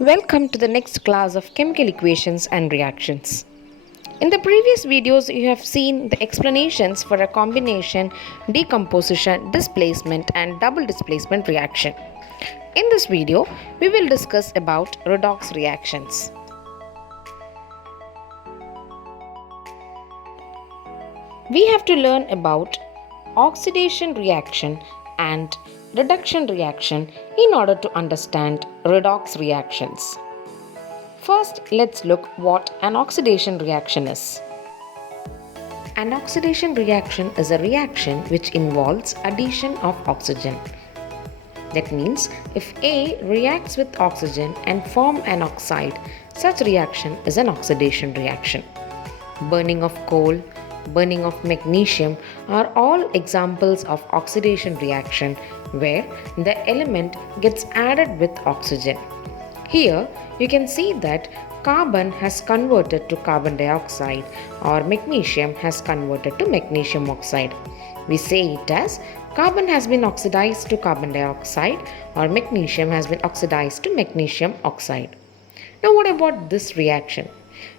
Welcome to the next class of chemical equations and reactions. In the previous videos, you have seen the explanations for a combination, decomposition, displacement and double displacement reaction. In this video, we will discuss about redox reactions. We have to learn about oxidation reaction and reduction reaction in order to understand redox reactions. First, let's look what an oxidation reaction is. An oxidation reaction is a reaction which involves addition of oxygen. That means if A reacts with oxygen and form an oxide, such reaction is an oxidation reaction. Burning of coal, burning of magnesium are all examples of oxidation reaction where the element gets added with oxygen. Here you can see that carbon has converted to carbon dioxide or magnesium has converted to magnesium oxide. We say it as carbon has been oxidized to carbon dioxide or magnesium has been oxidized to magnesium oxide. Now what about this reaction?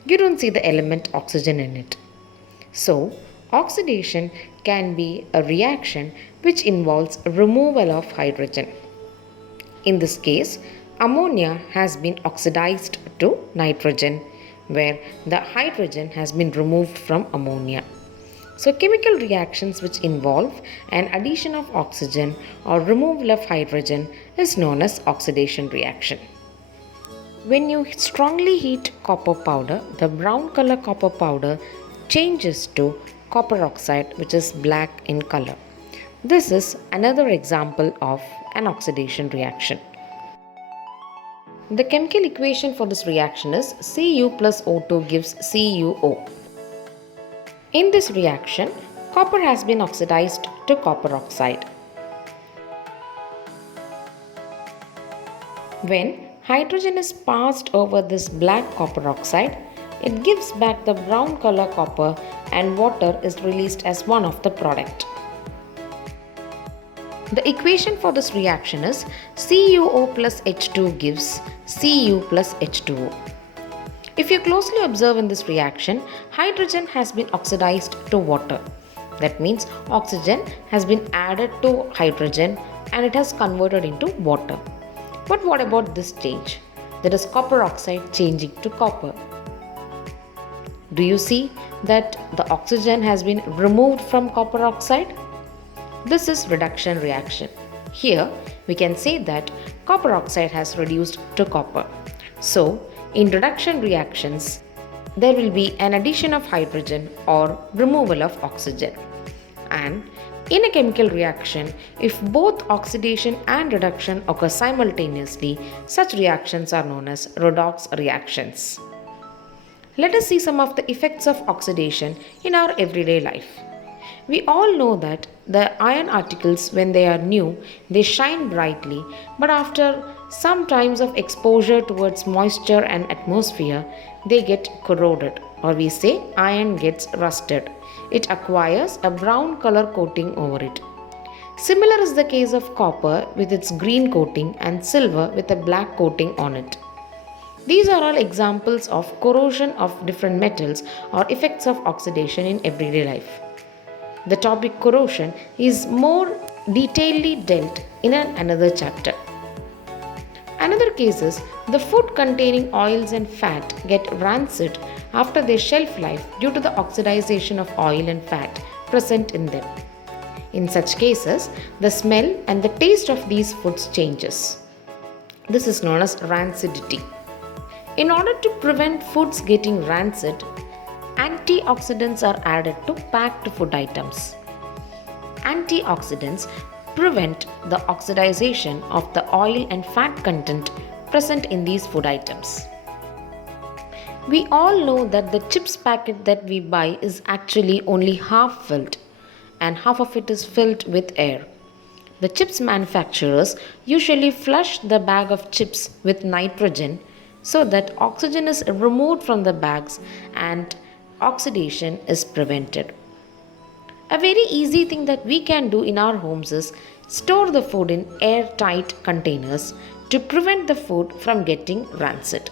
You don't see the element oxygen in it. So, oxidation can be a reaction which involves removal of hydrogen. In this case, ammonia has been oxidized to nitrogen, where the hydrogen has been removed from ammonia. So, chemical reactions which involve an addition of oxygen or removal of hydrogen is known as oxidation reaction. When you strongly heat copper powder, the brown color copper powder changes to copper oxide, which is black in color. This is another example of an oxidation reaction. The chemical equation for this reaction is Cu plus O2 gives CuO. In this reaction, copper has been oxidized to copper oxide. When hydrogen is passed over this black copper oxide, it gives back the brown color copper and water is released as one of the product. The equation for this reaction is CuO plus H2 gives Cu plus H2O. If you closely observe in this reaction, hydrogen has been oxidized to water. That means oxygen has been added to hydrogen and it has converted into water. But what about this change? That is copper oxide changing to copper. Do you see that the oxygen has been removed from copper oxide? This is reduction reaction. Here we can say that copper oxide has reduced to copper. So in reduction reactions, there will be an addition of hydrogen or removal of oxygen. And in a chemical reaction, if both oxidation and reduction occur simultaneously, such reactions are known as redox reactions. Let us see some of the effects of oxidation in our everyday life. We all know that the iron articles, when they are new, they shine brightly, but after some times of exposure towards moisture and atmosphere, they get corroded, or we say iron gets rusted. It acquires a brown color coating over it. Similar is the case of copper with its green coating and silver with a black coating on it. These are all examples of corrosion of different metals or effects of oxidation in everyday life. The topic corrosion is more detailedly dealt in another chapter. Another case is the food containing oils and fat get rancid after their shelf life due to the oxidization of oil and fat present in them. In such cases, the smell and the taste of these foods changes. This is known as rancidity. In order to prevent foods getting rancid, antioxidants are added to packed food items. Antioxidants prevent the oxidization of the oil and fat content present in these food items. We all know that the chips packet that we buy is actually only half filled and half of it is filled with air. The chips manufacturers usually flush the bag of chips with nitrogen so that oxygen is removed from the bags and oxidation is prevented. A very easy thing that we can do in our homes is store the food in airtight containers to prevent the food from getting rancid.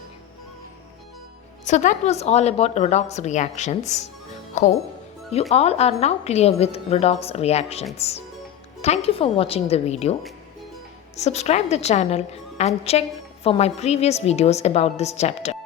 So that was all about redox reactions. Hope you all are now clear with redox reactions. Thank you for watching the video. Subscribe the channel and check for my previous videos about this chapter.